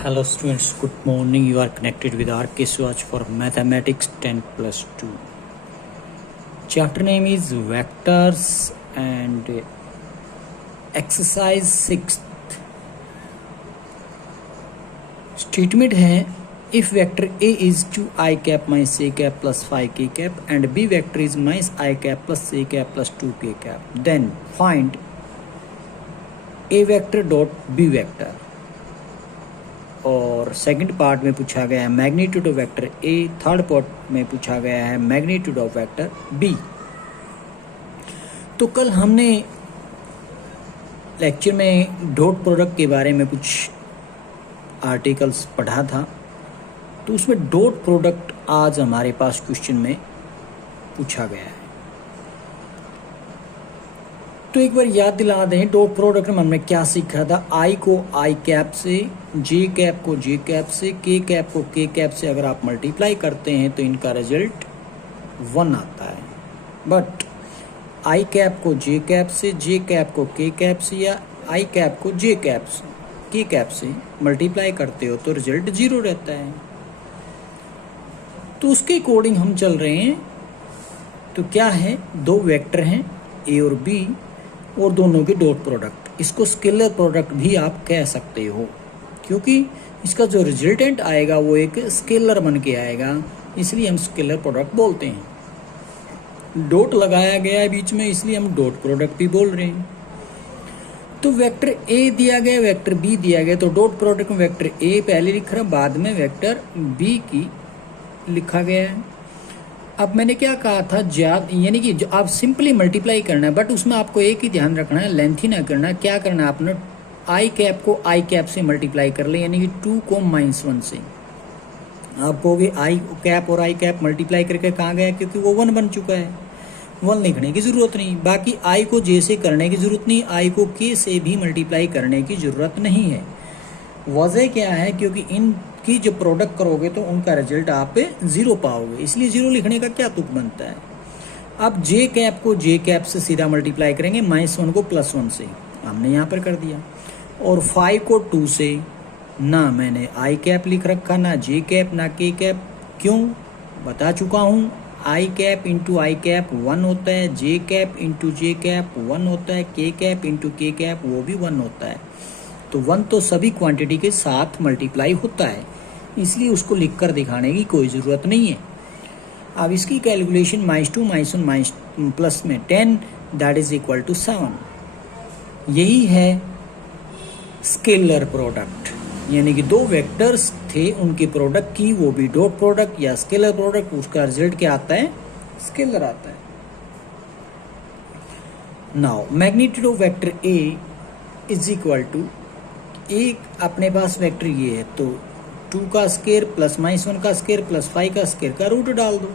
Hello students, good morning. You are connected with RK Swatch for Mathematics 10+2. Chapter name is Vectors and exercise 6th. Statement है if vector A is 2i cap minus a cap plus 5k cap and B vector is minus I cap plus a cap plus 2k cap, then find A vector dot B vector. और second part में पूछा गया है magnitude of vector A, third part में पूछा गया है magnitude of vector B. तो कल हमने लेक्चर में डॉट प्रोडक्ट के बारे में कुछ आर्टिकल्स पढ़ा था, तो उसमें डॉट प्रोडक्ट आज हमारे पास क्वेश्चन में पूछा गया है। तो एक बार याद दिला दें, डॉट प्रोडक्ट में हमने क्या सीखा था। आई को आई कैप से, जे कैप को जे कैप से, के कैप को के कैप से अगर आप मल्टीप्लाई करते हैं तो इनका रिजल्ट 1 आता है। बट आई कैप को जे कैप से, जे कैप को के कैप से या आई कैप को जे कैप से, के कैप से मल्टीप्लाई करते हो तो रिजल्ट 0 रहता है। तो उसके अकॉर्डिंग हम चल रहे हैं। तो क्या है, दो वेक्टर हैं ए और बी और दोनों के डॉट प्रोडक्ट, इसको स्केलर प्रोडक्ट भी आप कह सकते हो, क्योंकि इसका जो रिजल्टेंट आएगा वो एक स्केलर बन के आएगा, इसलिए हम स्केलर प्रोडक्ट बोलते हैं। डॉट लगाया गया है बीच में, इसलिए हम डॉट प्रोडक्ट भी बोल रहे हैं। तो वेक्टर ए दिया गया, वेक्टर बी दिया गया, तो डॉट प्रोडक्ट में वेक्टर ए पहले लिख रहा, बाद में वेक्टर बी की लिखा गया है। अब मैंने क्या कहा था, यानी कि जो आप सिंपली मल्टीप्लाई करना है, बट उसमें आपको एक ही ध्यान रखना है, लेंथी ना करना। क्या करना है, आपने आई कैप को आई कैप से मल्टीप्लाई कर ले, यानी कि 2 को -1 से। आप कहोगे आई कैप और आई कैप मल्टीप्लाई करके कहाँ गया, क्योंकि वो 1 बन चुका है, 1 लिखने की ज़रूरत नहीं। बाकी आई को जे से करने की ज़रूरत नहीं, आई को के से भी मल्टीप्लाई करने की ज़रूरत नहीं है। वजह क्या है, क्योंकि इनकी जो प्रोडक्ट करोगे तो उनका रिजल्ट आप 0 पाओगे, इसलिए 0 लिखने का क्या तुक बनता है। अब जे कैप को जे कैप से सीधा मल्टीप्लाई करेंगे, -1 को +1 से हमने यहाँ पर कर दिया, और 5 को 2 से। ना मैंने आई कैप लिख रखा, ना जे कैप, ना के कैप। क्यों, बता चुका हूँ। आई कैप इंटू आई कैप 1 होता है, जे कैप इंटू जे कैप 1 होता है, के कैप इंटू के कैप वो भी 1 होता है। तो 1 तो सभी क्वांटिटी के साथ मल्टीप्लाई होता है, इसलिए उसको लिखकर दिखाने की कोई ज़रूरत नहीं है। अब इसकी कैलकुलेशन -2 -1 प्लस में 10 दैट इज इक्वल टू 7। यही है स्केलर प्रोडक्ट, यानी कि दो वेक्टर्स थे, उनके प्रोडक्ट की, वो भी डॉट प्रोडक्ट या स्केलर प्रोडक्ट, उसका रिजल्ट क्या आता है, स्केलर आता है। Now magnitude of vector A is equal to, एक अपने पास वेक्टर ये है, तो 2 का स्केयर प्लस -1 का स्केयर प्लस 5 का स्केयर का रूट डाल दो।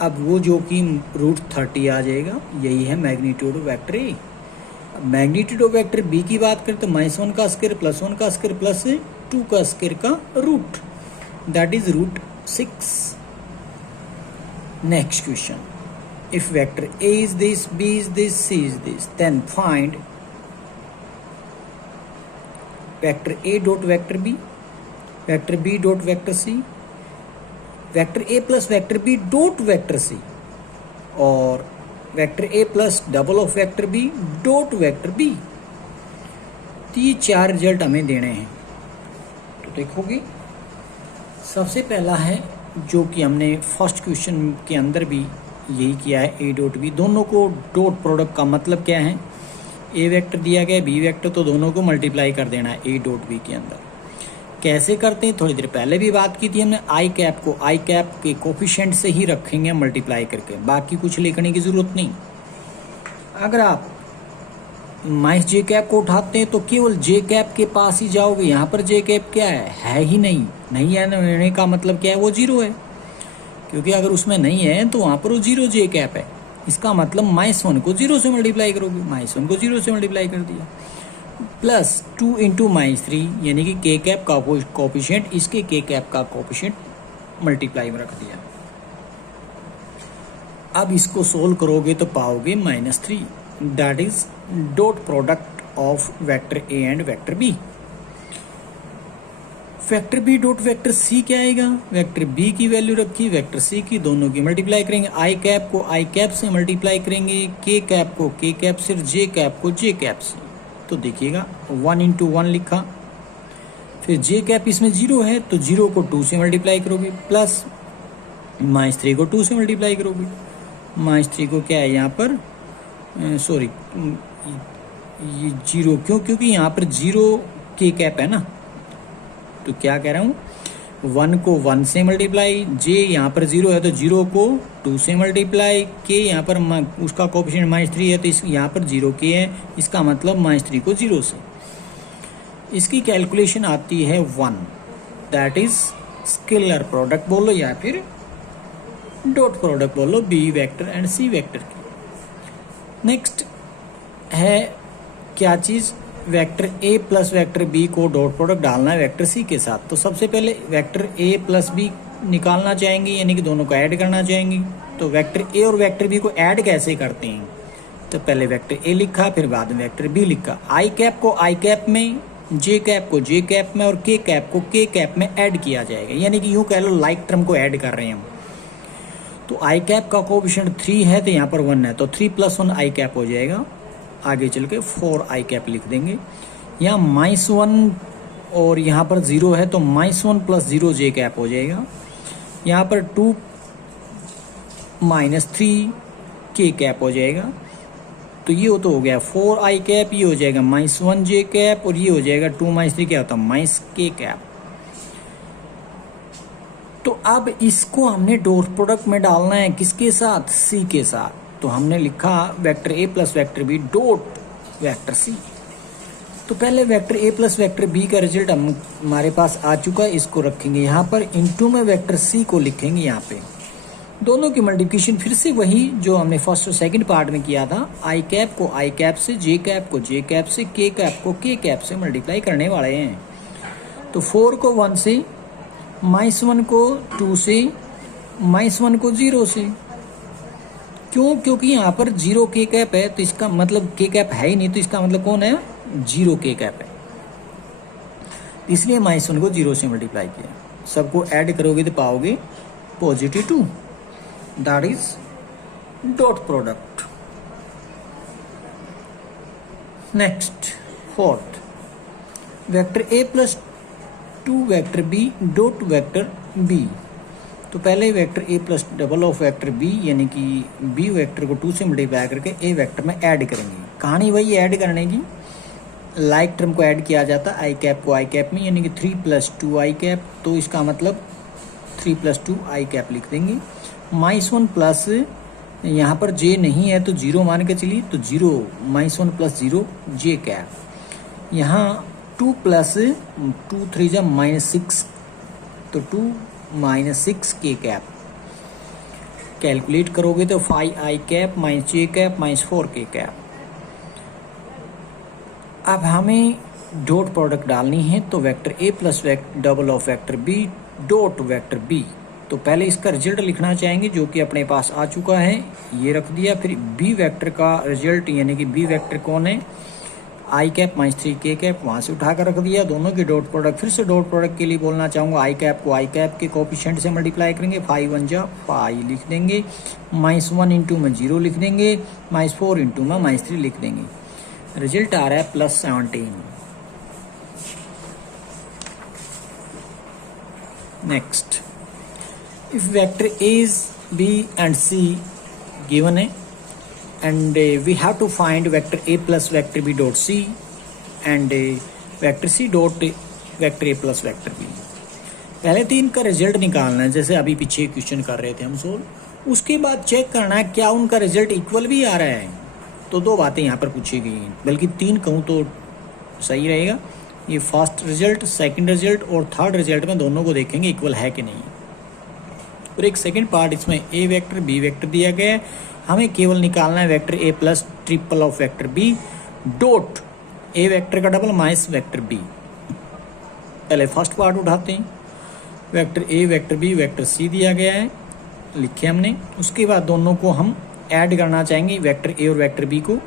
अब वो जो कि √30 आ जाएगा, यही है magnitude of vector A. Magnitude of vector B की बात करें तो -1 का स्केयर प्लस 1 का स्केयर प्लस 2 का स्केयर का root, that is √6। Next question, if vector A is this, B is this, C is this, then find vector A dot vector B, vector B dot vector C, vector A plus vector B dot vector C, और vector A plus double of vector B dot vector B. तो ये 4 result हमें देने हैं। तो देखोगे, सबसे पहला है जो कि हमने फर्स्ट क्वेश्चन के अंदर भी यही किया है, ए डॉट बी। दोनों को डॉट प्रोडक्ट का मतलब क्या है, ए वेक्टर दिया गया, बी वेक्टर, तो दोनों को मल्टीप्लाई कर देना है ए डॉट बी के अंदर। कैसे करते हैं, थोड़ी देर पहले भी बात की थी हमने। आई कैप को आई कैप के कोफिशिएंट से ही रखेंगे मल्टीप्लाई करके, बाकी कुछ लिखने की जरूरत नहीं। अगर आप माइनस जे कैप को उठाते हैं तो केवल जे कैप के पास ही जाओगे। यहाँ पर जे कैप क्या है ही नहीं, नहीं है ना, का मतलब क्या है, वो 0 है, क्योंकि अगर उसमें नहीं है तो वहाँ पर वो 0 जे कैप है। इसका मतलब -1 को 0 से मल्टीप्लाई करोगे, -1 को 0 से मल्टीप्लाई कर दिया, प्लस 2 इंटू -3, यानी कि के कैप का कोफिशिएंट, इसके के कैप का कोफिशिएंट मल्टीप्लाई में रख दिया। अब इसको सोल्व करोगे तो पाओगे -3, that is dot product of vector A and vector B. Vector B dot vector C क्या आएगा, वेक्टर बी की वैल्यू रखी, वेक्टर सी की, दोनों की मल्टीप्लाई करेंगे, आई कैप को आई कैप से मल्टीप्लाई करेंगे, के कैप को के कैप से, जे कैप को जे कैप से। तो देखिएगा 1 इंटू 1 लिखा, फिर जे कैप इसमें 0 है तो 0 को 2 से मल्टीप्लाई करोगे, प्लस -3 को 2 से मल्टीप्लाई करोगे। -3 को क्या है यहाँ पर, सॉरी ये 0 क्यों, क्योंकि यहाँ पर 0 के कैप है ना, तो क्या कह रहा हूँ 1 को 1 से मल्टीप्लाई, जे यहाँ पर 0 है तो 0 को 2 से मल्टीप्लाई, के यहाँ पर उसका कोएफिशिएंट -3 है तो इस यहाँ पर 0 के है, इसका मतलब -3 को 0 से। इसकी कैलकुलेशन आती है 1, दैट इज स्केलर प्रोडक्ट बोलो या फिर डॉट प्रोडक्ट बोलो B vector and C vector की। नेक्स्ट है क्या चीज़, vector A plus vector B को डॉट प्रोडक्ट डालना है वेक्टर सी के साथ। तो सबसे पहले वेक्टर ए प्लस बी निकालना चाहेंगे, यानी कि दोनों को ऐड करना चाहेंगे। तो वेक्टर ए और वेक्टर बी को ऐड कैसे करते हैं, तो पहले वेक्टर ए लिखा, फिर बाद में वेक्टर बी लिखा, आई कैप को आई कैप में, जे कैप को जे कैप में और के कैप को के कैप में ऐड किया जाएगा, यानी कि यूँ कह लो लाइक टर्म को ऐड कर रहे हैं हम। तो आई कैप का कोएफिशिएंट 3 है तो यहाँ पर 1 है, तो 3 + 1 आई कैप हो जाएगा। आगे चल के 4 आई कैप लिख देंगे। यहाँ -1 और यहाँ पर 0 है तो -1 + 0 जे कैप हो जाएगा। यहाँ पर 2 - 3 के कैप हो जाएगा। तो ये तो हो गया 4 आई कैप, ये हो जाएगा -1 जे कैप, और ये हो जाएगा 2 - 3 क्या होता है -के कैप। तो अब इसको हमने डॉट प्रोडक्ट में डालना है, किसके साथ, सी के साथ। तो हमने लिखा vector A plus vector B dot vector C. तो पहले vector A plus vector B का रिजल्ट हमारे पास आ चुका है, इसको रखेंगे यहाँ पर, इनटू में वेक्टर सी को लिखेंगे यहाँ पे। दोनों की मल्टीप्लिकेशन फिर से वही जो हमने फर्स्ट और सेकंड पार्ट में किया था, आई कैप को आई कैप से, जे कैप को जे कैप से, के कैप को के कैप से मल्टीप्लाई करने वाले हैं। तो 4 को 1 से, -1 को 2 से, -1 को 0 से। क्यों, क्योंकि यहाँ पर 0 के कैप है तो इसका मतलब के कैप है ही नहीं, तो इसका मतलब कौन है, 0 के कैप है, इसलिए -1 को 0 से मल्टीप्लाई किया। सबको ऐड करोगे तो पाओगे +2, that is dot product. Next fourth, vector A plus 2 vector B dot vector B. तो पहले vector A plus double of vector B, यानी कि बी वेक्टर को 2 से मल्टीप्लाई करके ए वेक्टर में ऐड करेंगे। कहानी वही ऐड करने की, लाइक टर्म को ऐड किया जाता है आई कैप को आई कैप में, यानी कि 3 + 2 आई कैप। तो इसका मतलब 3 + 2 आई कैप लिख देंगे। -1 प्लस, यहाँ पर जे नहीं है तो 0 मान के चलिए, तो 0 -1 + 0 जे कैप। यहाँ 2 + 2 3 जा -6, तो 2 - 6 के कैप। कैलकुलेट करोगे तो 5 आई कैप -जे कैप -4 के कैप। अब हमें डॉट प्रोडक्ट डालनी है, तो vector A plus double of vector B dot vector B. तो पहले इसका रिजल्ट लिखना चाहेंगे जो कि अपने पास आ चुका है, ये रख दिया। फिर बी वेक्टर का रिजल्ट, यानी कि बी वेक्टर कौन है, आई कैप -3 के कैप, वहाँ से उठा कर रख दिया। दोनों की डॉट प्रोडक्ट, फिर से डॉट प्रोडक्ट के लिए बोलना चाहूँगा, आई कैप को आई कैप के कोएफिशिएंट से मल्टीप्लाई करेंगे, 5 1 जा 5 लिख देंगे, -1 इंटू में 0 लिख देंगे, -4 इंटू में -3 लिख देंगे। रिजल्ट आ रहा है +17। Next, if vector A is B and C given है, and we have to find vector A plus vector B dot C and vector C dot vector A plus vector B। पहले 3 का result निकालना है, जैसे अभी पीछे question कर रहे थे हम सोल्व। उसके बाद चेक करना है क्या उनका रिजल्ट इक्वल भी आ रहा है। तो 2 बातें यहाँ पर पूछी गई हैं, बल्कि 3 कहूँ तो सही रहेगा। ये फर्स्ट रिजल्ट, सेकंड रिजल्ट और थर्ड रिजल्ट में दोनों को देखेंगे इक्वल है कि नहीं। और एक सेकंड पार्ट इसमें ए वेक्टर बी वेक्टर दिया गया है, हमें केवल निकालना है vector A plus triple of vector B dot A vector का डबल माइनस वेक्टर बी। पहले फर्स्ट पार्ट उठाते हैं, vector A vector B vector C दिया गया है, लिखे हमने। उसके बाद दोनों को हम ऐड करना चाहेंगे, वेक्टर ए और वेक्टर बी को।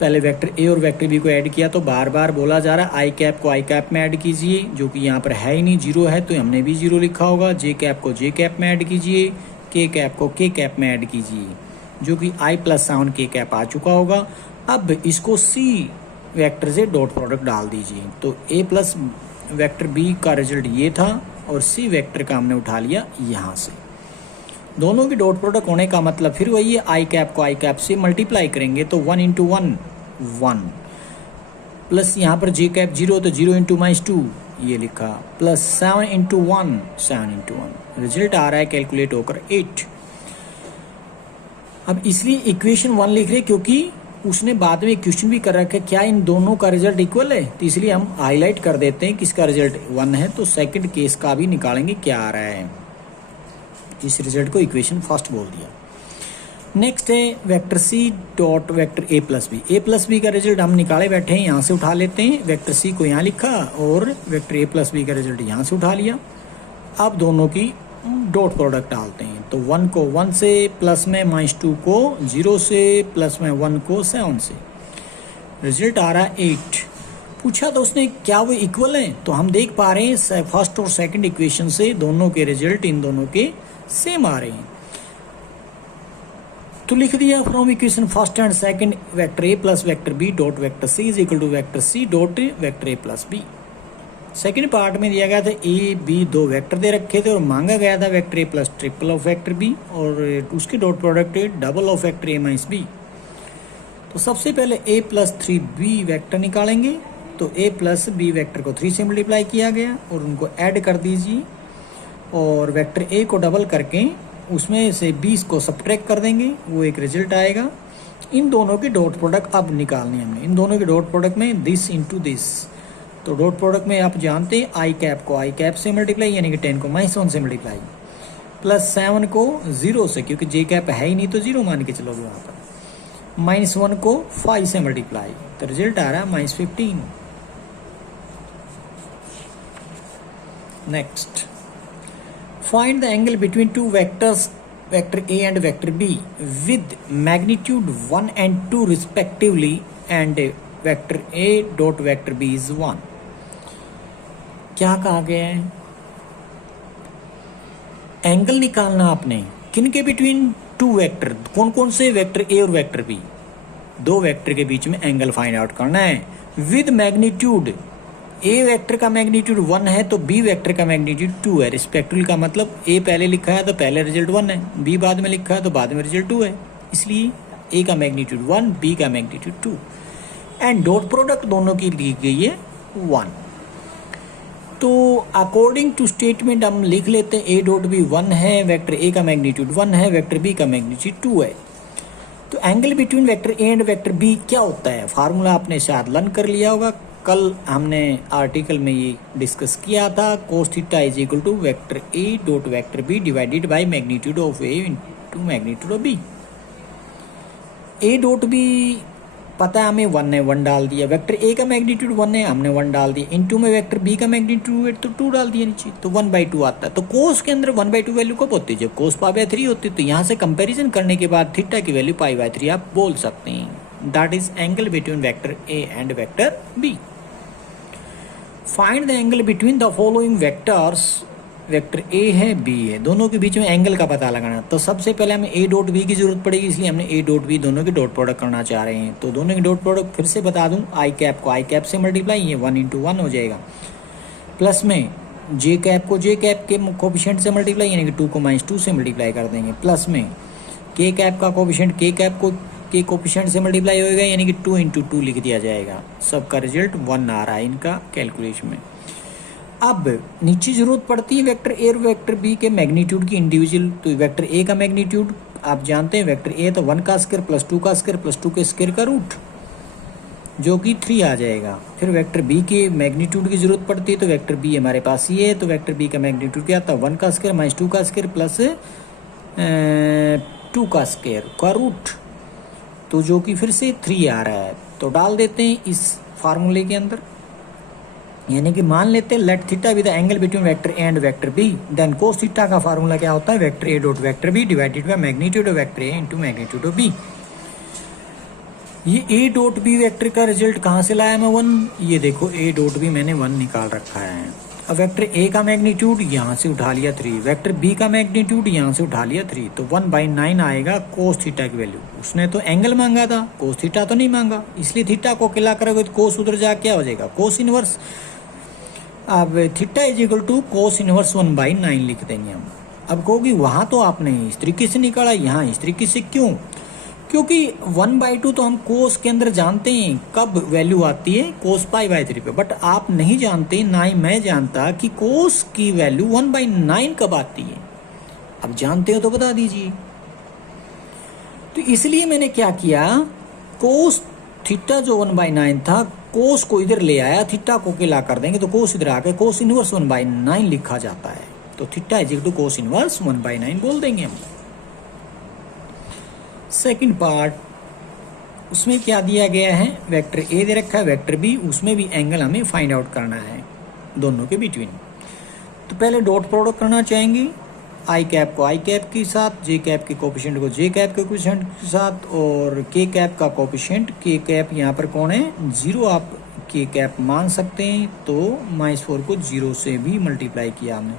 पहले वेक्टर ए और वेक्टर बी को ऐड किया तो बार बार बोला जा रहा है आई कैप को आई कैप में ऐड कीजिए, जो कि यहाँ पर है ही नहीं, जीरो है तो हमने भी जीरो लिखा होगा। जे कैप को जे कैप में ऐड कीजिए, के कैप को के कैप में ऐड कीजिए, जो कि आई प्लस 7 के कैप आ चुका होगा। अब इसको सी वेक्टर से डॉट प्रोडक्ट डाल दीजिए, तो ए प्लस वेक्टर बी का रिजल्ट ये था और सी वेक्टर का हमने उठा लिया यहाँ से। दोनों की डॉट प्रोडक्ट होने का मतलब फिर वही है, आई कैप को आई कैप से मल्टीप्लाई करेंगे तो 1 इंटू 1 1 प्लस यहाँ पर जे कैप 0 तो 0 इंटू -2 ये लिखा, प्लस 7 इंटू 1 7 इंटू 1, रिजल्ट आ रहा है कैलकुलेट होकर 8। अब इसलिए इक्वेशन 1 लिख रहे क्योंकि उसने बाद में क्वेश्चन भी कर रखा है क्या इन दोनों का रिजल्ट इक्वल है, तो इसलिए हम हाईलाइट कर देते हैं किसका रिजल्ट 1 है, तो सेकंड केस का भी निकालेंगे क्या आ रहा है। इस रिजल्ट को इक्वेशन फर्स्ट बोल दिया। नेक्स्ट है vector C dot vector A plus B का रिजल्ट हम निकाले बैठे हैं, यहाँ से उठा लेते हैं। वेक्टर सी को यहाँ लिखा और वेक्टर ए प्लस बी का रिजल्ट यहाँ से उठा लिया। अब दोनों की डॉट प्रोडक्ट डालते हैं, तो 1 को 1 से, प्लस में -2 को 0 से, प्लस में 1 को 7 से, रिजल्ट आ रहा है 8। पूछा तो उसने क्या वो इक्वल हैं, तो हम देख पा रहे हैं फर्स्ट और सेकंड इक्वेशन से दोनों के रिजल्ट इन दोनों के सेम आ रहे हैं। तो लिख दिया from equation first and second vector A plus vector B dot vector C is equal to vector C dot vector A plus B. Second part में दिया गया था ए बी दो वेक्टर दे रखे थे और मांगा गया था vector A plus triple of vector B और उसके dot product double of vector A minus B. तो सबसे पहले ए प्लस 3b वेक्टर निकालेंगे, तो ए प्लस बी वेक्टर को 3 से मल्टीप्लाई किया गया और उनको ऐड कर दीजिए और वेक्टर ए को डबल करके उसमें से 20 को सब्ट्रैक्ट कर देंगे, वो एक रिजल्ट आएगा। इन दोनों की डॉट प्रोडक्ट अब निकालनी है हमने, इन दोनों की डॉट प्रोडक्ट में दिस इंटू दिस, तो डॉट प्रोडक्ट में आप जानते हैं आई कैप को आई कैप से मल्टीप्लाई यानी कि 10 को -1 से मल्टीप्लाई, प्लस 7 को 0 से, क्योंकि जे कैप है ही नहीं तो 0 मान के चलोगे वहाँ पर, -1 को 5 से मल्टीप्लाई, तो रिजल्ट आ रहा है -15। Next, find the angle between two vectors vector A and vector B with magnitude 1 and 2 respectively and vector A dot vector B is 1। क्या कहा गया है, एंगल निकालना आपने किन के बिटवीन टू वेक्टर, कौन कौन से वेक्टर ए और वेक्टर बी, दो वेक्टर के बीच में एंगल फाइंड आउट करना है विद मैग्नीट्यूड। ए वेक्टर का मैग्नीट्यूड 1 है तो बी वेक्टर का मैग्नीट्यूड 2 है रिस्पेक्टिवली, का मतलब ए पहले लिखा है तो पहले रिजल्ट 1 है, बी बाद में लिखा है तो बाद में रिजल्ट 2 है, इसलिए ए का मैग्नीट्यूड 1 बी का मैग्नीट्यूड 2 एंड डॉट प्रोडक्ट दोनों की ली गई है 1। तो अकॉर्डिंग टू स्टेटमेंट हम लिख लेते हैं ए डॉट बी 1 है, वेक्टर ए का मैग्नीट्यूड 1 है, वेक्टर बी का मैग्नीट्यूड 2 है। तो angle between vector A and vector B क्या होता है, फार्मूला आपने शायद लर्न कर लिया होगा, कल हमने आर्टिकल में ये डिस्कस किया था, cos theta is equal to vector A dot vector B divided by magnitude of A into magnitude of B. A dot B पता है हमें 1 है, 1 डाल दिया, वेक्टर ए का मैग्नीट्यूड 1 है हमने 1 डाल दिया, इनटू में वेक्टर बी का मैग्नीट्यूड है तो 2 डाल दिया नीचे, तो 1/2 आता है। तो कोस के अंदर 1/2 वैल्यू कब होती है, जब कोस π/3 होती है, तो यहाँ से कंपैरिजन करने के बाद थीटा की वैल्यू π/3 आप बोल सकते हैं, that is angle between vector A and vector B. Find the angle between the following vectors, vector A है बी है, दोनों के बीच में एंगल का पता लगाना। तो सबसे पहले हमें ए डॉट बी की जरूरत पड़ेगी, इसलिए हमने ए डॉट बी दोनों के डॉट प्रोडक्ट करना चाह रहे हैं। तो दोनों के डॉट प्रोडक्ट फिर से बता दूं, आई कैप को आई कैप से मल्टीप्लाई, ये 1 इंटू 1 हो जाएगा, प्लस में जे कैप को जे कैप के कोफिशिएंट से मल्टीप्लाई यानी कि 2 को -2 से मल्टीप्लाई कर देंगे, प्लस में के कैप का कोफिशिएंट के कैप को के कोफिशिएंट से मल्टीप्लाई होएगा यानी कि 2 इंटू 2 लिख दिया जाएगा, सबका रिजल्ट 1 आ रहा है इनका कैलकुलेशन में। अब नीचे जरूरत पड़ती है वेक्टर ए और वेक्टर बी के मैग्नीट्यूड की इंडिविजुअल, तो वेक्टर ए का मैग्नीट्यूड आप जानते हैं, वेक्टर ए तो 1 का स्क्वायर प्लस 2 का स्क्वायर प्लस 2 के स्क्वायर का रूट जो कि 3 आ जाएगा। फिर वेक्टर बी के मैग्नीट्यूड की जरूरत पड़ती है, तो वेक्टर बी हमारे पास ये है, तो वेक्टर बी का मैग्नीट्यूड क्या आता है, 1 का स्क्वायर माइनस 2 का स्क्वायर प्लस 2 का स्क्वायर का रूट, तो जो कि फिर से 3 आ रहा है। तो डाल देते हैं इस फार्मूले के अंदर, यानी कि मान लेते हैं let theta with the angle between vector A and vector B, then cos theta का फार्मूला क्या होता है, vector A dot vector B divided by magnitude of vector A into magnitude of B. ये ए डॉट बी वेक्टर का result कहाँ से लाया मैं 1, ये देखो ए डॉट बी मैंने 1 निकाल रखा है। अब वेक्टर ए का मैग्नीट्यूड यहाँ से उठा लिया 3, वेक्टर बी का मैग्नीट्यूड यहाँ से उठा लिया 3, तो 1/9 आएगा कोस थीटा की वैल्यू। उसने तो एंगल मांगा था, कोस थीटा तो नहीं मांगा, इसलिए थीटा को अकेला करोगे तो कोस उधर जा क्या हो जाएगा, कोस इनवर्स। अब theta is equal to cos inverse 1/9 लिख देंगे हम। अब कहोगी वहां तो आपने इस तरीके से निकाला, यहाँ इस तरीके से क्यों, क्योंकि 1/2 तो हम कोस के अंदर जानते हैं कब वैल्यू आती है, कोस π/3 पे, बट आप नहीं जानते, ना ही मैं जानता कि कोस की वैल्यू 1/9 कब आती है। अब जानते हो तो बता दीजिए। तो इसलिए मैंने क्या किया, कोस थीटा जो 1/9 था, कोस को इधर ले आया, थीटा को अकेला कर देंगे तो कोस इधर आकर कोस इनवर्स 1/9 लिखा जाता है। तो theta is equal to cos inverse 1/9 बोल देंगे हम। सेकंड पार्ट, उसमें क्या दिया गया है, वेक्टर ए दे रखा है, वेक्टर बी, उसमें भी एंगल हमें फाइंड आउट करना है दोनों के बिटवीन। तो पहले डॉट प्रोडक्ट करना चाहेंगे, आई कैप को आई कैप के साथ, जे कैप के कोफिशिएंट को जे कैप के कोफिशिएंट के साथ, और के कैप का कोफिशिएंट, के कैप यहाँ पर कौन है 0, आप के कैप मान सकते हैं। तो -4 को 0 से भी मल्टीप्लाई किया हमने,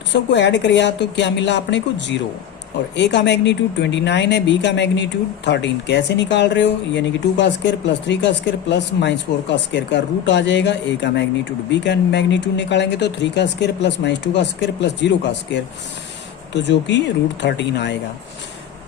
तो सबको ऐड किया तो क्या मिला अपने को 0। और ए का मैग्नीट्यूड 29 है, बी का मैग्नीट्यूड 13। कैसे निकाल रहे हो, यानी कि 2 का स्क्वायर प्लस 3 का स्क्वायर प्लस -4 का स्क्वायर का रूट आ जाएगा। ए का मैग्नीट्यूड बी का मैग्नीट्यूड निकालेंगे तो 3 का स्क्वायर प्लस -2 का स्क्वायर प्लस 0 का स्क्वायर, तो जो कि √13 आएगा।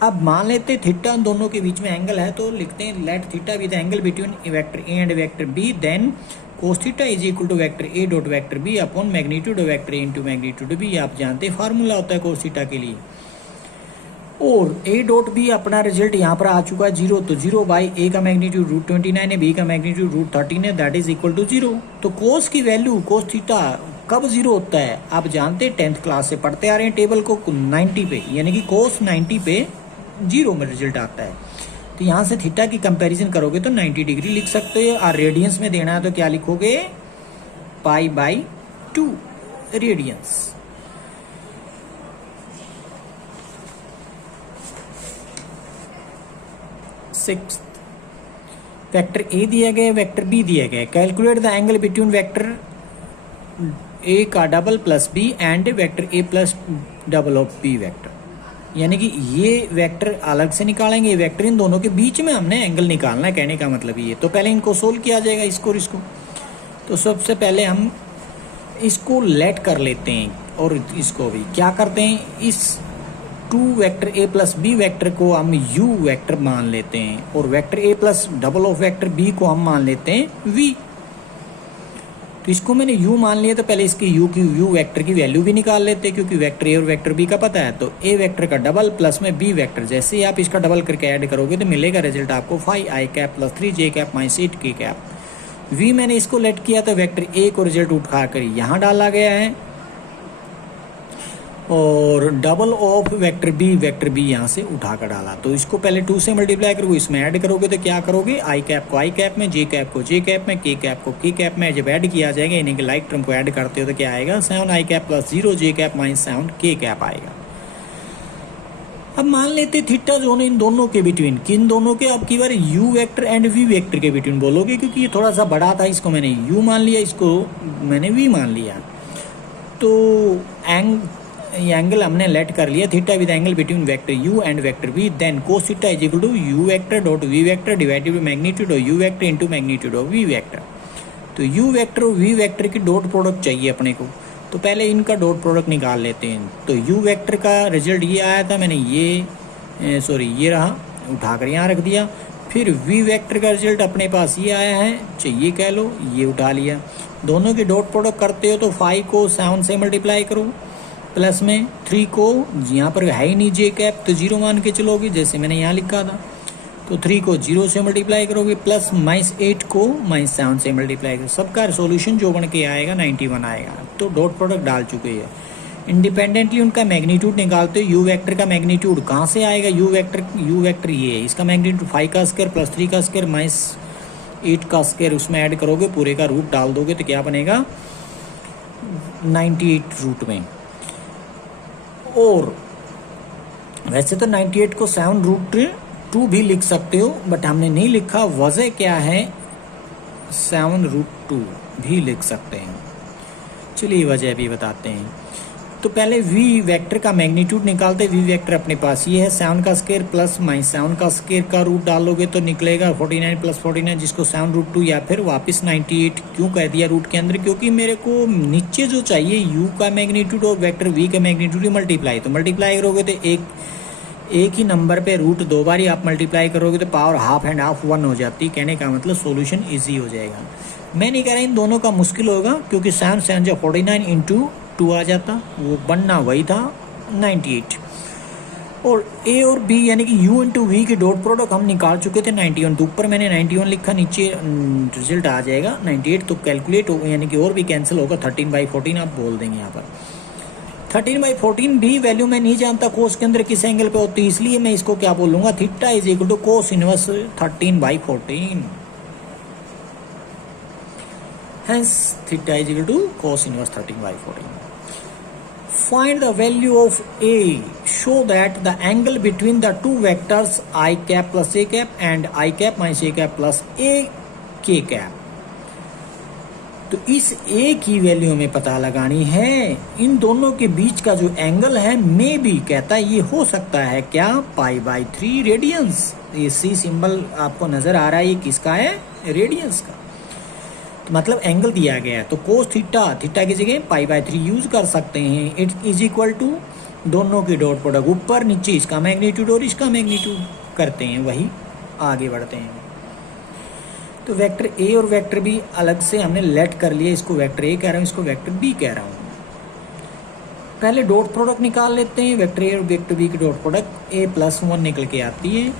अब मान लेते थीटा दोनों के बीच में एंगल है, तो लिखते हैं let theta with angle between vector A and vector B, then cos theta is equal to vector A dot vector B upon magnitude of vector A into magnitude B. आप जानते हैं फार्मूला होता है cos theta के लिए। और ए dot B अपना result यहाँ पर आ चुका है 0, तो 0/a का मैग्नीट्यूड √29 है, बी का मैग्नीट्यूड √13 है, दैट इज इक्वल टू 0। तो कोस की वैल्यू, कोस थीटा कब 0 होता है, आप जानते हैं 10th क्लास से पढ़ते आ रहे हैं टेबल को, 90 पे, यानी कि कोस 90 पे 0 में रिजल्ट आता है। तो यहाँ से थीटा की कंपैरिजन करोगे तो 90 डिग्री लिख सकते हो, और रेडियंस में देना है तो क्या लिखोगे π/2 रेडियंस। सिक्स्थ, वेक्टर ए दिया गया, वेक्टर बी दिया गया, calculate the angle between vector A का double plus B and vector A plus double of B vector, यानी कि ये वेक्टर अलग से निकालेंगे, ये वेक्टर, इन दोनों के बीच में हमने एंगल निकालना है, कहने का मतलब ये। तो पहले इनको सोल्व किया जाएगा, इसको और इसको। तो सबसे पहले हम इसको लेट कर लेते हैं, और इसको भी क्या करते हैं, इस 2 vector A plus B vector को हम यू वेक्टर मान लेते हैं, और vector A plus double of vector B को हम मान लेते हैं वी। तो इसको मैंने u मान लिया, तो पहले इसकी u वेक्टर की वैल्यू भी निकाल लेते हैं, क्योंकि वेक्टर ए और वेक्टर बी का पता है। तो a वेक्टर का डबल प्लस में b वेक्टर, जैसे ही आप इसका डबल करके ऐड करोगे तो मिलेगा रिजल्ट आपको 5i cap plus 3j cap minus 8k cap. v मैंने इसको लेट किया, तो वेक्टर a को रिजल्ट उठाकर यहाँ डाला गया है, और डबल ऑफ वेक्टर बी यहाँ से उठाकर डाला। तो इसको पहले 2 से मल्टीप्लाई करोगे, इसमें ऐड करोगे तो क्या करोगे, आई कैप को आई कैप में, जे कैप को जे कैप में, के कैप को के कैप में। जब ऐड किया जाएगा, यानी कि लाइक टर्म को ऐड करते हो तो क्या आएगा, 7i कैप प्लस 0 जे कैप माइनस 7k कैप आएगा। अब मान लेते थीटा जो है इन दोनों के बिटवीन, किन दोनों के, अब की बार U vector and V vector के बिटवीन बोलोगे, क्योंकि ये थोड़ा सा बड़ा था, इसको मैंने यू मान लिया, इसको मैंने वी मान लिया। तो एंगल हमने लेट कर लिया theta with angle between vector u and vector v, then cos theta is equal to u vector dot v vector divided by magnitude of u vector into magnitude of v vector. तो u vector और v vector की dot product चाहिए अपने को, तो पहले इनका dot product निकाल लेते हैं। तो u वेक्टर का रिजल्ट ये आया था, मैंने ये रहा, उठाकर यहाँ रख दिया। फिर v वेक्टर का रिजल्ट अपने पास ये आया है, चाहिए कह लो, ये उठा लिया। दोनों की डॉट प्रोडक्ट करते हो तो 5 को 7 से मल्टीप्लाई करो, प्लस में 3 को, यहाँ पर है ही नहीं जे कैप, तो 0 मान के चलोगे, जैसे मैंने यहाँ लिखा था। तो 3 को 0 से मल्टीप्लाई करोगे, प्लस -8 को -7 से मल्टीप्लाई करो, सबका सोल्यूशन जो बन के आएगा 91 आएगा। तो डॉट प्रोडक्ट डाल चुके हैं। इंडिपेंडेंटली उनका मैग्नीट्यूड निकालते हो, यू वेक्टर का मैग्नीट्यूड कहाँ से आएगा, यू वेक्टर ये है, इसका मैग्नीट्यूड 5 का स्क्वायर प्लस 3 का स्क्वायर माइनस 8 का स्क्वायर, उसमें ऐड करोगे, पूरे का रूट डाल दोगे तो क्या बनेगा 98 रूट में। और वैसे तो 98 को 7 रूट 2 भी लिख सकते हो, बट हमने नहीं लिखा। वजह क्या है, 7√2 भी लिख सकते हैं। चलिए वजह भी बताते हैं। तो पहले v वेक्टर का मैग्नीट्यूड निकालते। v वेक्टर अपने पास ये है 7 का स्क्वायर प्लस -7 का स्क्वायर का रूट डालोगे तो निकलेगा 49 + 49, जिसको 7√2 या फिर वापस 98 क्यों कह दिया रूट के अंदर, क्योंकि मेरे को नीचे जो चाहिए u का मैग्नीट्यूड और वेक्टर v का मैग्नीट्यूड मल्टीप्लाई, तो मल्टीप्लाई करोगे तो एक ही नंबर पे रूट 2 बार ही आप मल्टीप्लाई करोगे तो पावर हाफ एंड हाफ 1 हो जाती। कहने का मतलब सॉल्यूशन इजी हो जाएगा। मैं नहीं कह रहा इन दोनों का मुश्किल होगा, क्योंकि 7 7 जो 49 × 2 आ जाता, वो बनना वही था 98। और a और b यानी कि u × v की डॉट प्रोडक्ट हम निकाल चुके थे 91, तो ऊपर मैंने 91 लिखा, नीचे रिजल्ट आ जाएगा 98। तो कैलकुलेट हो यानी कि और भी कैंसिल होगा, 13/14 आप बोल देंगे यहाँ पर। 13/14 भी वैल्यू मैं नहीं जानता कोस के अंदर किस एंगल पे होती है, इसलिए मैं इसको क्या बोलूँगा, theta = cos inverse 13/14। Hence theta = cos inverse 13/14. Find the value of A. Show that the angle between the two vectors I cap plus A cap and I cap minus A cap plus A K cap. तो इस A की value हमें पता लगानी है। इन दोनों के बीच का जो एंगल है मे भी कहता है ये हो सकता है क्या, π/3 रेडियंस। ये C सिंबल आपको नजर आ रहा है, ये किसका है, रेडियंस का। तो मतलब एंगल दिया गया है, तो कोस थीटा की जगह π/3 यूज कर सकते हैं। इट = दोनों की डॉट प्रोडक्ट, ऊपर नीचे इसका मैग्नीट्यूड और इसका मैग्नीट्यूड करते हैं, वही आगे बढ़ते हैं। तो वेक्टर ए और वेक्टर बी अलग से हमने लेट कर लिया, इसको वेक्टर ए कह रहा हूँ, इसको वेक्टर बी कह रहा हूँ। पहले डॉट प्रोडक्ट निकाल लेते हैं। वेक्टर ए और वेक्टर बी की डॉट प्रोडक्ट a+1 निकल के आती है।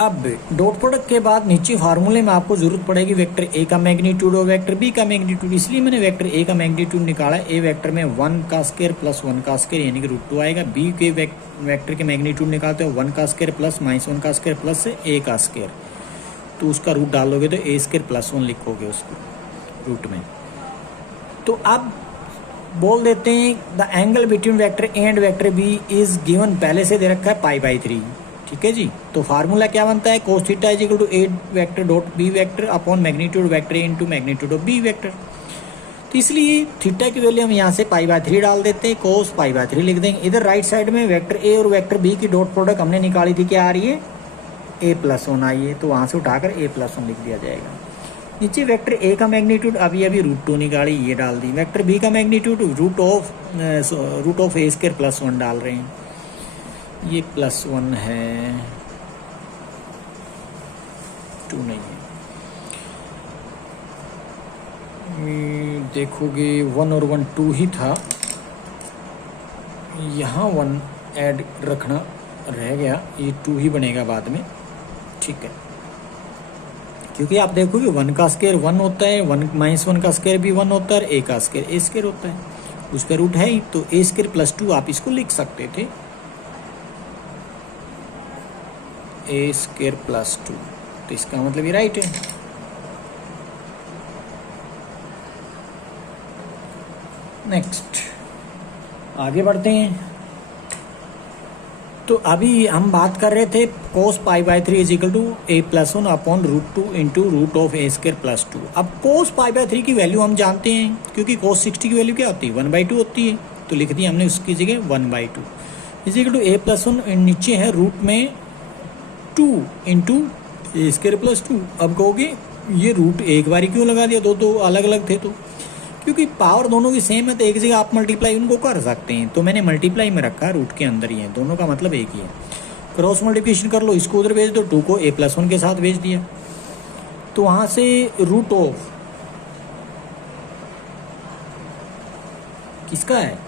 अब डॉट प्रोडक्ट के बाद नीचे फार्मूले में आपको जरूरत पड़ेगी वेक्टर ए का मैग्नीट्यूड और वेक्टर बी का मैग्नीट्यूड, इसलिए मैंने वेक्टर ए का मैग्नीट्यूड निकाला। ए वेक्टर में 1 का स्क्वायर प्लस 1 का स्क्वायर यानी कि √2 आएगा। बी के वेक्टर के मैग्नीट्यूड निकालते हो 1 का स्क्वायर प्लस -1 का स्क्वायर प्लस ए का स्क्वायर, तो उसका रूट डालोगे तो a² + 1 लिखोगे उसको रूट में। तो अब बोल देते हैं the angle between vector A and vector B is given, पहले से दे रखा है π/3, ठीक है जी। तो फार्मूला क्या बनता है, cos θ = a vector dot b vector upon magnitude vector a × magnitude of b vector. तो इसलिए थीटा की वैल्यू हम यहाँ से π/3 डाल देते हैं, cos π/3 लिख देंगे। इधर राइट साइड में वेक्टर a और वेक्टर b की डॉट प्रोडक्ट हमने निकाली थी, क्या आ रही है, a+1 आई है, तो वहाँ से उठाकर a+1 लिख दिया जाएगा। नीचे वेक्टर a का मैग्नीट्यूड अभी √2 निकाली, ये डाल दी। वेक्टर b का मैग्नीट्यूड रूट ऑफ a² + 1 डाल रहे हैं, ये +1 है, 2 नहीं है। देखोगे 1 और 1 2 ही था, यहाँ 1 ऐड रखना रह गया, ये 2 ही बनेगा बाद में, ठीक है। क्योंकि आप देखोगे 1 का स्क्वायर 1 होता है, 1 का स्क्वायर भी 1 होता है, और a का स्क्वायर a² होता है, उसका रूट है ही, तो a² + 2 आप इसको लिख सकते थे, a² + 2, तो इसका मतलब ये राइट है। नेक्स्ट आगे बढ़ते हैं। तो अभी हम बात कर रहे थे cos π/3 = a+1 अपॉन √2 × √a² + 2। अब cos π/3 की वैल्यू हम जानते हैं, क्योंकि cos 60 की वैल्यू क्या होती है, 1/2 होती है, तो लिख दिया हमने उसकी जगह 1/2 = a+1, नीचे है रूट में 2 × a² + 2। अब कहोगे ये रूट एक बारी क्यों लगा दिया, दो अलग अलग थे, तो क्योंकि पावर दोनों की सेम है, तो एक जगह आप मल्टीप्लाई उनको कर सकते हैं, तो मैंने मल्टीप्लाई में रखा, रूट के अंदर ही है, दोनों का मतलब एक ही है। क्रॉस मल्टीप्लिकेशन कर लो, इसको उधर भेज दो, 2 को a+1 के साथ भेज दिया, तो वहाँ से रूट ऑफ किसका है,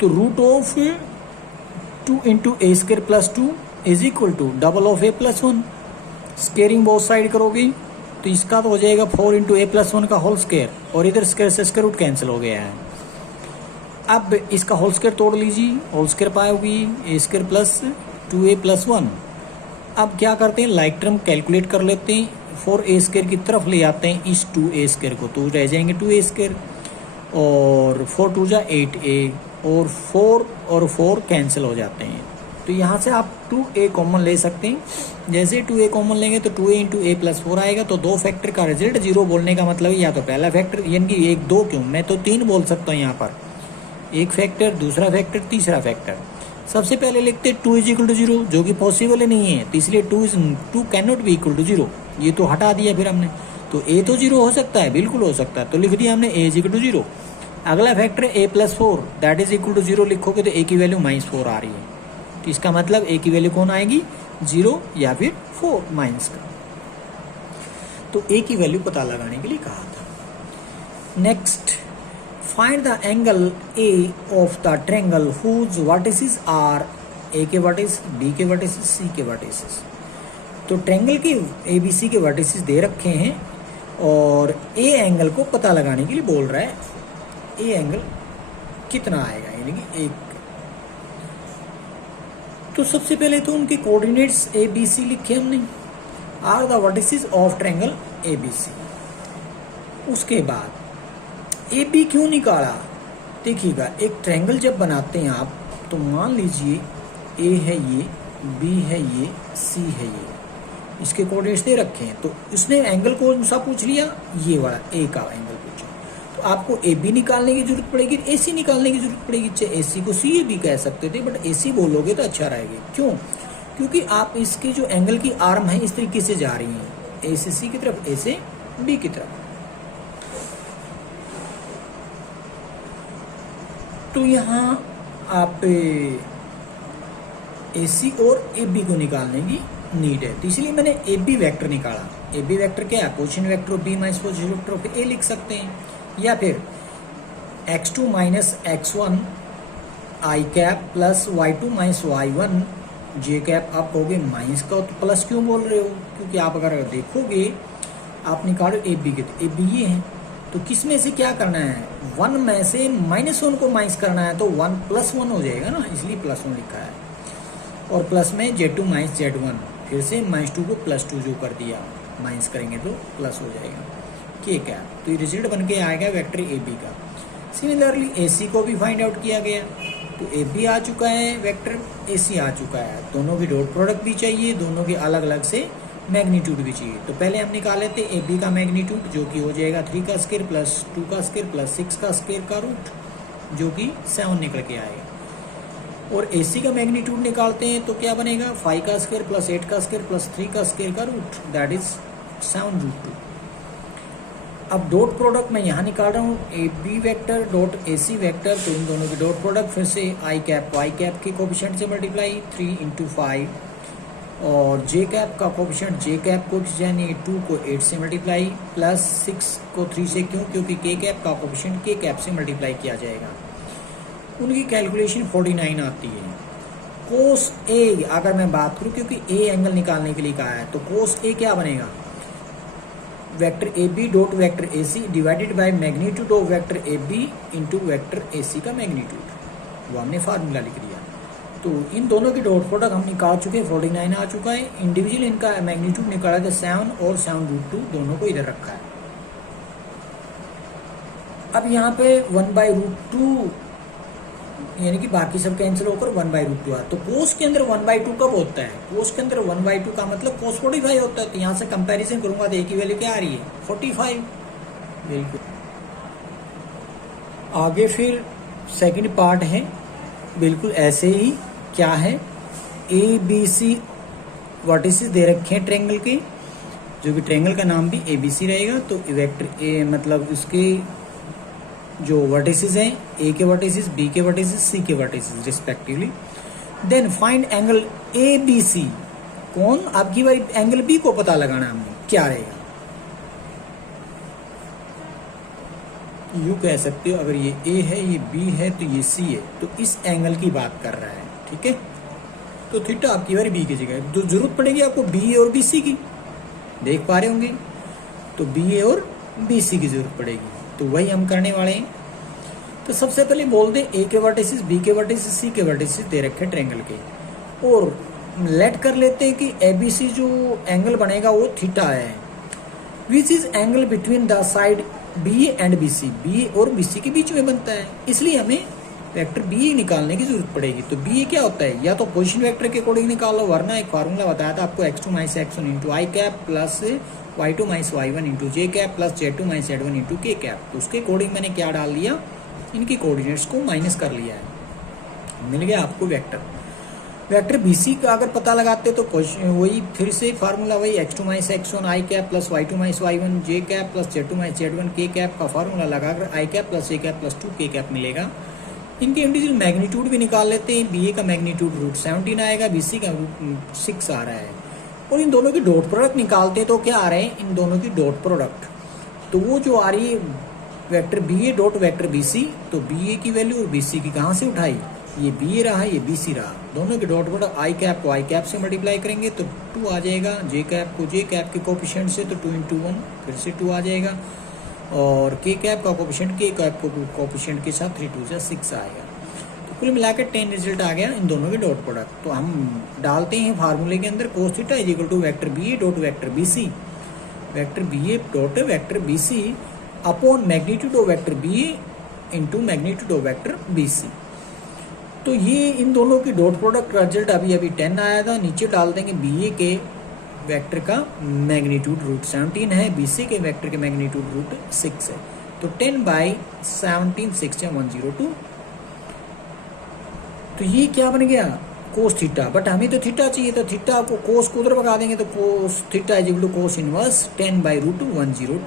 तो root of 2 × a² + 2 = double of a+1। Squaring both side करोगे तो इसका तो हो जाएगा 4 × a+1 का होल स्क्वायर, और इधर स्क्वायर से स्क्वायर रूट कैंसिल हो गया है। अब इसका होल स्क्वायर तोड़ लीजिए, होल स्क्वायर पाओगी a² + 2a + 1। अब क्या करते हैं, लाइक टर्म कैलकुलेट कर लेते हैं, 4a² की तरफ ले आते हैं इस 2a² को, तो रह जाएंगे 2a²। और 4 टू जा 8a और 4 और 4 कैंसिल हो जाते हैं। तो यहाँ से आप 2a कॉमन ले सकते हैं। जैसे 2a कॉमन लेंगे तो 2a इंटू a प्लस 4 आएगा। तो दो फैक्टर का रिजल्ट 0 बोलने का मतलब या तो पहला फैक्टर, यानी कि 1 2 क्यों, मैं तो 3 बोल सकता हूँ यहाँ पर, एक फैक्टर, दूसरा फैक्टर, तीसरा फैक्टर। सबसे पहले लिखते हैं 2 इज इक्वल टू 0, जो कि पॉसिबल ही नहीं है, तो इसलिए 2 can not be equal to 0, ये तो हटा दिया फिर हमने। तो a तो 0 हो सकता है, बिल्कुल हो सकता है, तो लिख दिया हमने a इज इक्वल टू 0। अगला factor a plus 4 that is equal to 0 लिखोगे तो a की वैल्यू -4 आ रही है। तो इसका मतलब a की वैल्यू कौन आएगी, 0 या फिर 4 माइनस का। तो a की वैल्यू पता लगाने के लिए कहा था। Next, find the angle a of the triangle whose vertices are, a के वर्टिस, b के वर्टिसेस, c के वर्टिसेस। तो ट्रायंगल के ABC के वर्टिसेस दे रखे हैं और a एंगल को पता लगाने के लिए बोल रहा है, a एंगल कितना आएगा, यानी कि 1। तो सबसे पहले तो उनके कोऑर्डिनेट्स ABC लिखे हमने, are the vertices of triangle ABC। उसके बाद AB क्यों निकाला, देखिएगा एक ट्रायंगल जब बनाते हैं आप, तो मान लीजिए A है ये, B है ये, C है ये, इसके कोऑर्डिनेट्स दे रखे हैं। तो उसने एंगल कौन सा पूछ लिया, ये वाला A का एंगल पूछा। तो आपको AB निकालने की जरूरत पड़ेगी, AC निकालने की जरूरत पड़ेगी। चाहे AC को C भी कह सकते थे, बट AC बोलोगे तो अच्छा रहेगा। क्यों, क्योंकि आप इसके जो एंगल की आर्म है इस तरीके से जा रही है, A से C की तरफ, A से B की तरफ। तो यहाँ आप AC और AB को निकालने की नीड है, तो इसलिए मैंने AB वेक्टर निकाला। AB वेक्टर क्या है, position vector of B minus position vector of A लिख सकते हैं, या फिर x2 minus x1 i cap plus y2 minus y1 j cap. आप कहोगे माइनस का तो प्लस क्यों बोल रहे हो, क्योंकि आप अगर देखोगे, आप निकालो AB के, तो AB ये है, तो किस में से क्या करना है, 1 में से -1 को माइनस करना है, तो 1 + 1 हो जाएगा ना, इसलिए +1 लिखा है। और प्लस में z2 माइनस z1, फिर से -2 को +2 जो कर दिया, माइनस करेंगे तो प्लस हो जाएगा के कैप। तो ये रिजल्ट बन के आएगा वेक्टर AB का। सिमिलरली AC को भी फाइंड आउट किया गया, तो AB आ चुका है वेक्टर, AC आ चुका है। दोनों की डॉट प्रोडक्ट भी चाहिए, दोनों के अलग अलग से मैग्नीट्यूड भी चाहिए। तो पहले हम निकाल लेते हैं AB का मैग्नीट्यूड, जो कि हो जाएगा 3 का स्क्वायर प्लस 2 का स्क्वायर प्लस 6 का स्क्वायर का रूट, जो कि 7 निकल के आएगा। और AC का मैग्नीट्यूड निकालते हैं तो क्या बनेगा, 5 का स्क्वायर प्लस 8 का स्क्वायर प्लस 3 का स्क्वायर का रूट, दैट इज 7√2। अब डॉट प्रोडक्ट मैं यहाँ निकाल रहा हूँ, AB vector dot AC vector, तो इन दोनों की डॉट प्रोडक्ट फिर से i कैप y कैप के कोफिशिएंट से मल्टीप्लाई 3 × 5, और j कैप का कोफिशिएंट j कैप कोफिशिएंट यानी 2 को 8 से मल्टीप्लाई प्लस 6 को 3 से, क्यों, क्योंकि k कैप का कोफिशिएंट k कैप से मल्टीप्लाई किया जाएगा। उनकी कैलकुलेशन 49 आती है। कोस A अगर मैं बात करूं, क्योंकि A एंगल निकालने के लिए कहा है, तो कोस A क्या बनेगा, vector AB dot vector AC divided by magnitude of vector AB into vector AC का मैग्नीट्यूड, वो हमने फार्मूला लिख दिया। तो इन दोनों की डॉट प्रोडक्ट हम निकाल चुके हैं, 49 आ चुका है। इंडिविजुअल इनका मैग्नीट्यूड निकाला था 7 और 7√2, दोनों को इधर रखा है। अब यहाँ पे 1/√2 यानी कि बाकी सब कैंसिल होकर 1/√2 है। तो कोस के अंदर 1/2 कब होता है, कोस के अंदर 1/2 का मतलब कोस 45 होता है। तो यहाँ से कंपैरिजन करूंगा तो A की वैल्यू क्या आ रही है, 45। बिल्कुल। आगे फिर सेकंड पार्ट है, बिल्कुल ऐसे ही, क्या है, ABC वर्टिसेस दे रखे हैं ट्रायंगल के, जो कि ट्रायंगल का नाम भी ABC रहेगा। तो वेक्टर A मतलब उसके जो वर्टिसेस हैं, A के वर्टिसेस, B के वर्टिसेस, C के vertices respectively. Then find angle ABC, कौन, आपकी बारी एंगल B को पता लगाना हमने, क्या रहेगा, यूं कह सकते हो, अगर ये A है, ये B है, तो ये C है, तो इस एंगल की बात कर रहा है, ठीक है। तो थीटा आपकी बारी B की जगह, तो जरूरत पड़ेगी आपको BA और BC की, देख पा रहे होंगे, तो BA और BC की जरूरत पड़ेगी, तो वही हम करने वाले हैं। तो सबसे पहले बोल दे A के वर्टिसेस, B के वर्टिसेस, C के वर्टिसेस दे रखे ट्रायंगल के, और लेट कर लेते हैं कि ABC जो एंगल बनेगा वो थीटा है, which is angle between the side B A and B C, B A और बी सी के बीच में बनता है, इसलिए हमें वेक्टर बी ए निकालने की जरूरत पड़ेगी। तो बी ए क्या होता है, या तो पोजीशन वेक्टर के अकॉर्डिंग निकालो, वरना एक फार्मूला बताया था आपको x2 minus x1 into I cap plus y2 minus y1 into J cap plus z2 minus z1 into K cap. तो उसके अकॉर्डिंग मैंने क्या डाल दिया, इनकी कोऑर्डिनेट्स को माइनस कर लिया है, मिल गया आपको वेक्टर। वेक्टर बी सी का अगर पता लगाते तो वही फिर से फार्मूला वही x2 minus x1 I cap plus y2 minus y1 J cap plus z2 minus z1 K cap का फार्मूला लगाकर I cap plus A cap plus 2 K cap मिलेगा। इनके इंडिविजुअल मैग्नीट्यूड भी निकाल लेते हैं। बी ए का मैग्नीट्यूड √17 आएगा, बी सी का √6 आ रहा है, और इन दोनों की डॉट प्रोडक्ट निकालते हैं तो क्या आ रहे हैं, इन दोनों की डॉट प्रोडक्ट। तो वो जो आ रही है vector B A dot vector B C, तो बी ए की वैल्यू और बी सी की कहाँ से उठाई, ये बी ए रहा, ये बी सी रहा, दोनों के डॉट प्रोडक्ट आई कैप को आई कैप से मल्टीप्लाई करेंगे तो 2 आ जाएगा, जे कैप को जे कैप के कोफिशिएंट से तो 2 इंटू 1 फिर से 2 आ जाएगा, और के कैप का कोफिशिएंट के कैप को कोफिशिएंट के साथ 3 2 से 6 आएगा। तो कुल मिलाकर 10 रिजल्ट आ गया इन दोनों के डॉट प्रोडक्ट। तो हम डालते हैं फार्मूले के अंदर cos theta is equal to vector B A dot vector B C, vector B A dot vector B C upon magnitude of vector B A into magnitude of vector B C. तो ये इन दोनों की dot product का result अभी 10 आया था। नीचे डाल देंगे बी ए के वेक्टर का मैग्नीट्यूड √17 है, बी सी के वेक्टर के मैग्नीट्यूड √6 है, तो 10/17 6 102। तो ये क्या बन गया, कोस थीटा, बट हमें तो थीटा चाहिए, तो थीटा को कोस को उधर भगा देंगे तो cos theta is equal to cos inverse 10/√102।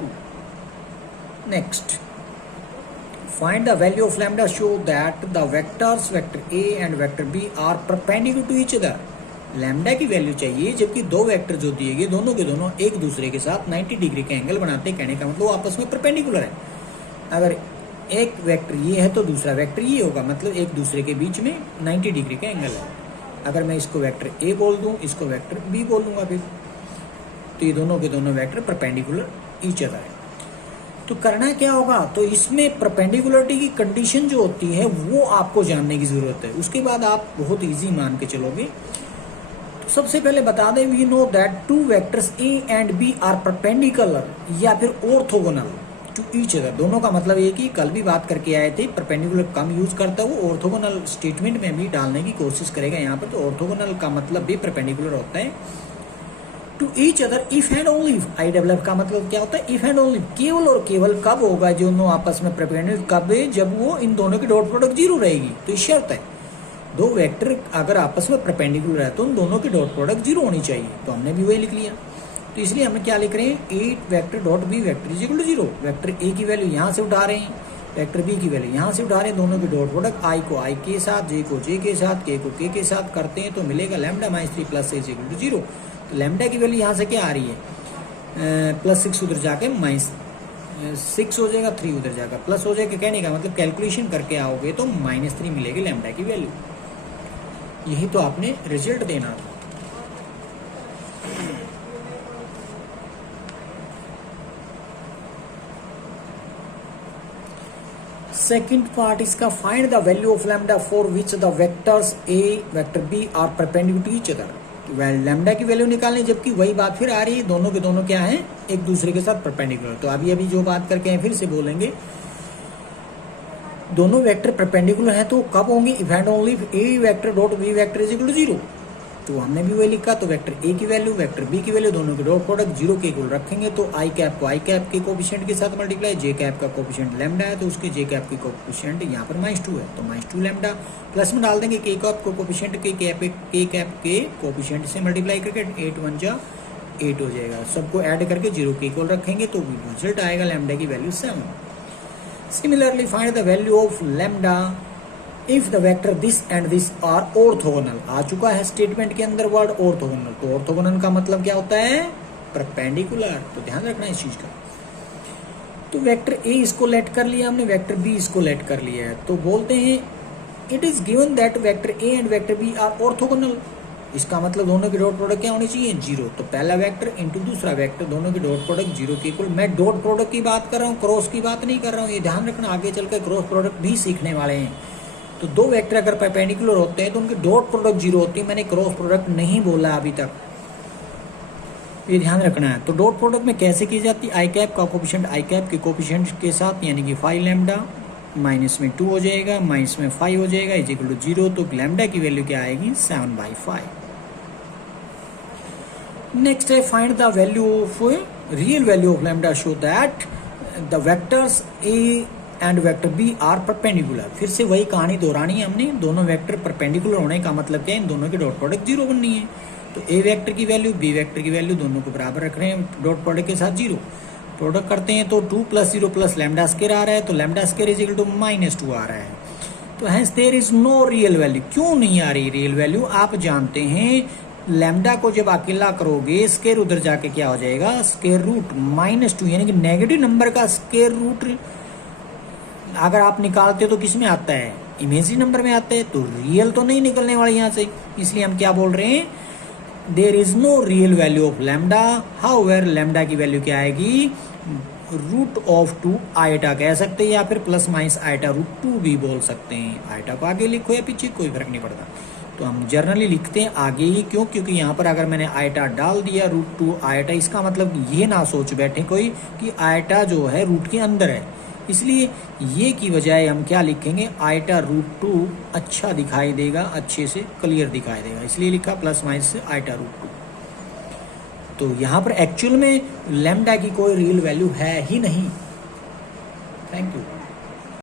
Next, find the value of lambda, show that the vectors vector a and vector b are perpendicular to each other। Lambda की वैल्यू चाहिए जबकि दो वेक्टर जो दिए गए दोनों के दोनों एक दूसरे के साथ 90 डिग्री का एंगल बनाते हैं, कहने का मतलब आपस में परपेंडिकुलर है। अगर एक वेक्टर ये है तो दूसरा वेक्टर ये होगा, मतलब एक दूसरे के बीच में 90 डिग्री का एंगल है। अगर मैं इसको वेक्टर ए बोल दूं, इसको वेक्टर बी बोल दूंगा, फिर तो ये दोनों के दोनों वेक्टर परपेंडिकुलर ईच अदर है। तो करना क्या होगा, तो इसमें परपेंडिकुलरिटी की कंडीशन जो होती है वो आपको जानने की जरूरत है, उसके बाद आप बहुत इजी मान के चलोगे। तो सबसे पहले बता दें, we know that two vectors A and B are perpendicular या फिर ऑर्थोगोनल टू ईच अदर। दोनों का मतलब ये कि कल भी बात करके आए थे, परपेंडिकुलर कम यूज करता है, वो ऑर्थोगोनल स्टेटमेंट में भी डालने की कोशिश करेगा यहाँ पर। तो ऑर्थोगोनल का मतलब भी परपेंडिकुलर होता है to each other if and only if. IWF का मतलब क्या होता है, इफ एंड ओनली, केवल और केवल कब होगा जो दोनों आपस में परपेंडिकुलर, कब है, जब वो इन दोनों की डॉट प्रोडक्ट 0 रहेगी। तो ये शर्त है, दो वेक्टर अगर आपस में परपेंडिकुलर है तो उन दोनों की डॉट प्रोडक्ट 0 होनी चाहिए। तो हमने भी वही लिख लिया। तो इसलिए हमें क्या लिख रहे हैं, A vector dot B vector is equal to 0। Vector A की वैल्यू यहाँ से उठा रहे हैं, वेक्टर बी की वैल्यू यहाँ से उठा रहे हैं, दोनों की डॉट प्रोडक्ट आई को आई के साथ, जे को जे के साथ, के को के साथ करते हैं तो मिलेगा lambda minus 3 plus 6 is equal to 0। तो लैम्डा की वैल्यू यहाँ से क्या आ रही है, +6 उधर जाके -6 हो जाएगा, 3 उधर जाकर प्लस हो जाएगा। कहने का मतलब कैलकुलेशन करके आओगे तो -3 मिलेगी लैम्डा की वैल्यू। यही तो आपने रिजल्ट देना था। सेकेंड पार्ट इसका, find the value of lambda for which the vectors A vector B are perpendicular to each other. Lambda की वैल्यू निकालनी, जबकि वही बात फिर आ रही है, दोनों के दोनों क्या हैं, एक दूसरे के साथ परपेंडिकुलर। तो अभी जो बात करके हैं फिर से बोलेंगे, दोनों वेक्टर परपेंडिकुलर हैं तो कब होंगे, if and only if A vector dot B vector is equal to 0। तो हमने भी वही लिखा। तो वेक्टर ए की वैल्यू वेक्टर बी की वैल्यू दोनों के डॉट प्रोडक्ट 0 के इक्वल रखेंगे तो आई कैप को आई कैप के कोफिशिएंट के साथ मल्टीप्लाई, जे कैप का कोफिशिएंट लैम्डा है तो उसके जे कैप की कोफिशिएंट यहाँ पर -2 है तो -2 लैम्डा, प्लस में डाल देंगे के कैप को कोफिशिएंट के कैप के कोफिशिएंट से मल्टीप्लाई करके 8 1 जा 8 हो जाएगा। सबको ऐड करके 0 के इक्वल रखेंगे तो रिजल्ट आएगा लैम्डा की value 7। Similarly find the value of lambda if the vector this and this are orthogonal. आ चुका है स्टेटमेंट के अंदर वर्ड ऑर्थोगोनल। तो ऑर्थोगोनल का मतलब क्या होता है, परपेंडिकुलर। तो ध्यान रखना इस चीज का। तो वेक्टर ए इसको लेट कर लिया हमने, वेक्टर बी इसको लेट कर लिया है। तो बोलते हैं it is given that vector A and vector B are orthogonal. इसका मतलब दोनों की डॉट प्रोडक्ट क्या होनी चाहिए, 0। तो पहला वेक्टर इंटू दूसरा वेक्टर, दोनों की डॉट प्रोडक्ट 0 के इक्वल। मैं डॉट प्रोडक्ट की बात कर रहा हूँ, क्रॉस की बात नहीं कर रहा हूँ। ये ध्यान रखना, आगे चलकर क्रॉस प्रोडक्ट भी सीखने वाले हैं। तो दो वेक्टर अगर परपेंडिकुलर होते हैं तो उनकी डॉट प्रोडक्ट 0 होती है। मैंने क्रॉस प्रोडक्ट नहीं बोला अभी तक। ये ध्यान रखना है। तो डॉट प्रोडक्ट में कैसे की जाती है, आई कैप का कोफिशिएंट आई कैप के कोफिशिएंट के साथ, यानी कि 5 लैम्डा माइनस में 2 हो जाएगा, माइनस में 5 हो जाएगा, इज इक्वल टू 0। तो लैम्डा की वैल्यू क्या आएगी, 7/5। नेक्स्ट है find the value of real value of lambda, show that the vectors A and vector B are perpendicular. फिर से वही कहानी दोहरानी है हमने, दोनों वेक्टर परपेंडिकुलर होने का मतलब क्या है, इन दोनों की डॉट प्रोडक्ट 0 बननी है। तो ए वेक्टर की वैल्यू बी वेक्टर की वैल्यू दोनों को बराबर रख रहे हैं, डॉट प्रोडक्ट के साथ 0 प्रोडक्ट करते हैं तो 2 + 0 + लैम्डा स्क्वायर आ रहा है, तो lambda square is equal to -2 आ रहा है। तो hence there is no real value. क्यों नहीं आ रही रियल वैल्यू, आप जानते हैं लैम्डा को जब अकेला करोगे स्क्वायर उधर जाके क्या हो जाएगा, स्क्वायर रूट -2, यानी कि नेगेटिव नंबर का स्क्वायर रूट अगर आप निकालते हो तो किस में आता है, इमेजिनरी नंबर में आता है, तो रियल तो नहीं निकलने वाला यहाँ से। इसलिए हम क्या बोल रहे हैं, there is no real value of lambda, however lambda की वैल्यू क्या आएगी, √2 आइटा कह सकते हैं, या फिर ± आइटा √2 भी बोल सकते हैं। आइटा को आगे लिखो या पीछे कोई फर्क नहीं पड़ता, तो हम जर्नली लिखते हैं आगे ही। क्यों, क्योंकि यहाँ पर अगर मैंने आइटा डाल दिया √2 आइटा, इसका मतलब ये ना सोच बैठे कोई कि आइटा जो है रूट के अंदर है, इसलिए ये की बजाय हम क्या लिखेंगे, आइटा √2 अच्छा दिखाई देगा, अच्छे से क्लियर दिखाई देगा, इसलिए लिखा ± आइटा √2। तो यहाँ पर एक्चुअल में लैम्डा की कोई रियल वैल्यू है ही नहीं। Thank you.